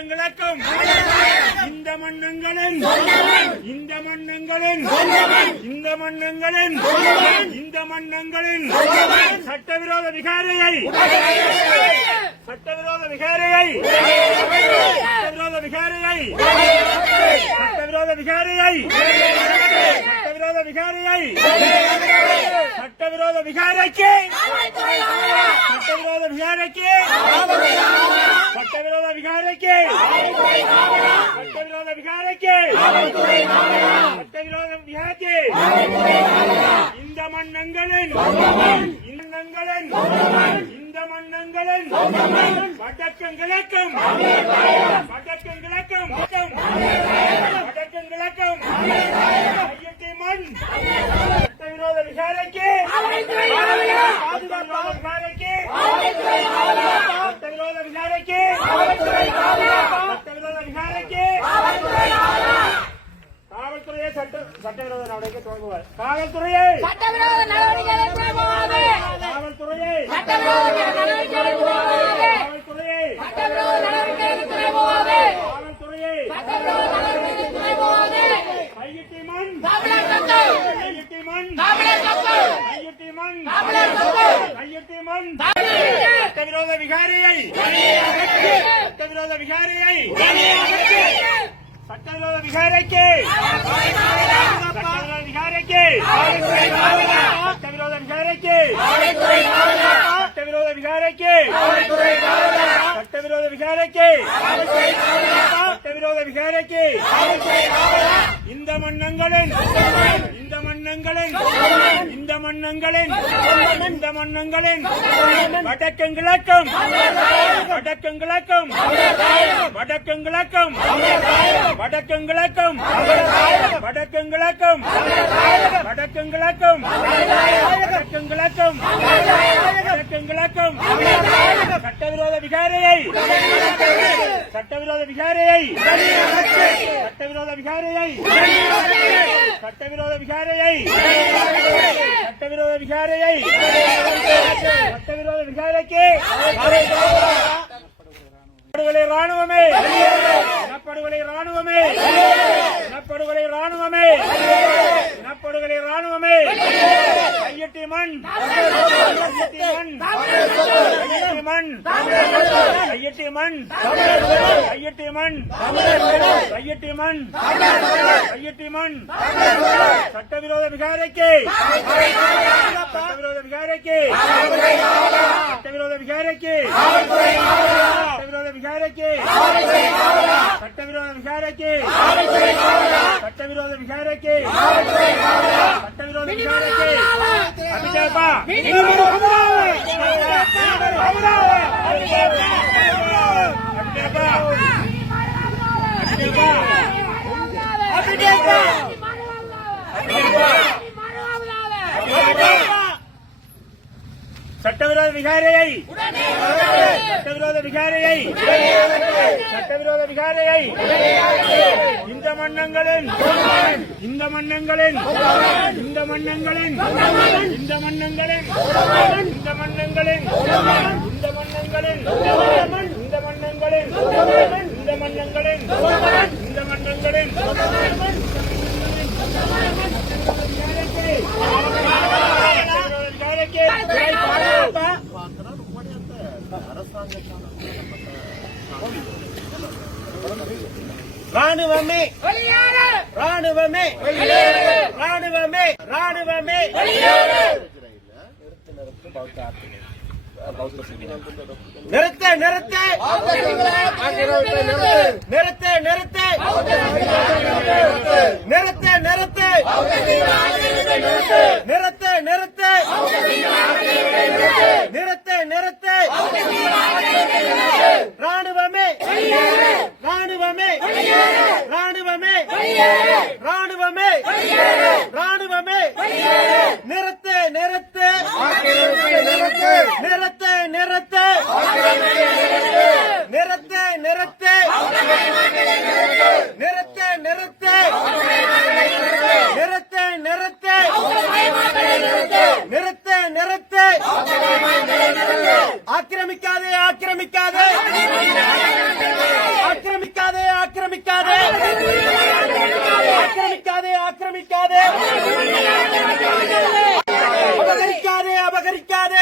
இந்த மண்ணங்களின் இந்த மண்ணங்களின் இந்த மண்ணங்களின் இந்த மண்ணங்களின் சட்டவிரோத விகாரையை சட்டவிரோத விகாரையை சட்டவிரோத விகாரையை சட்டவிரோத விகாரையை சட்டவிரோத விகாரையை சட்டவிரோத விகாரைக்கு சட்டவிரோத விகாரைக்கு சட்டவிரோத விகாரைக்கு! சட்டவிரோத விகாரைக்கு! சட்டவிரோத விகாரைக்கு! இந்த மன்னங்களின் இந்த மன்னங்களின் இந்த மன்னங்களின் வடக்கம் கிழக்கும் வடக்கம் கிழக்கும் வடக்கம் கிழக்கும் ஐயத்தை மண் சட்டவிரோத விகாரைக்கு பாதுகாப்பு விகாரைக்கு சட்டவிரோத விகாரைக்கு சட்டவிரோத விகாரைக்கு காவல்துறையை சட்ட சட்டவிரோத நடவடிக்கை தொடங்குவார் காவல்துறையை சட்டவிரோத நடவடிக்கைகளை துறைமுகாது காவல்துறையை சட்டவிரோத நடவடிக்கைகளை துறைமுகாது காவல்துறையை சட்டவிரோத நடவடிக்கைகளை துறைமுகாது காவல்துறையை சட்டவிரோத நடவடிக்கைகளை துறைமுகாது கையிட்டி மண் தமிழர் சொத்து கையிட்டி மண் தமிழர் சொத்து கையிட்டி மண் தமிழர் சொத்து கையிட்டி மண் தமிழருக்கு சட்டவிரோத விகாரியை சட்டவிரோத விகாரியை சட்டவிரோத விகாரைக்கு! சட்டவிரோத விகாரைக்கு! சட்டவிரோத விகாரைக்கு! சட்டவிரோத விகாரைக்கு! சட்டவிரோத விகாரைக்கு! சட்டவிரோத விகாரைக்கு! இந்த மன்னங்களின் இந்த மன்னங்களின் மன்னங்களின் இந்த மன்னங்களின் வடக்கும் கிழக்கும் வடக்கும் கிழக்கும் வடக்கும் கிழக்கும் வடக்கும் கிழக்கும் வடக்கும் கிழக்கும் வடக்கும் கிழக்கும் வடக்கும் கிழக்கும் வடக்கும் கிழக்கும். சட்டவிரோத விகாரையை சட்டவிரோத விகாரையை சட்டவிரோத விகாரையை சட்டவிரோத விகாரையை சட்டவிரோத விகாரையை சட்டவிரோத விகாரைக்கு படுகொலை ராணுவமே இனப்படுகொலை ராணுவமே இனப்படுகொலை ராணுவமே இனப்படுகொலை ராணுவமே கையெட்டி மண். கையெட்டி மண். கையெட்டி மண். கையெட்டி மண். கையெட்டி மண். கையெட்டி மண். கையெட்டி மண். சட்டவிரோத விகாரைக்கு. சட்டவிரோத விகாரைக்கு. சட்டவிரோத விகாரைக்கு. சட்டவிரோத விகாரைக்கு. சட்டவிரோத விகாரைக்கு. చట్టవిరోధ విహారకి. చట్టవిరోధ విహారకి. అభిషేప అభిషేప అభిషేప விகாரையை. சட்டவிரோத விகாரையை. சட்டவிரோத விகாரையை. இந்த மன்னங்களின் இந்த மன்னங்களின் இந்த மன்னங்களின் இந்த மன்னங்களின் இந்த மன்னங்களின் இந்த மன்னங்களின் இந்த மன்னங்களின் இந்த மன்னங்களின் ராணுவமே. ராணுவமே. ராணுவமே. ராணுவமே. நிறுத்த நிறுத்த. நிறுத்த நிறுத்த. நிறுத்த நிறுத்த. நிறுத்த நிறுத்த. நிறுத்த நிறுத்த. Yeah. நிராகரிக்காதே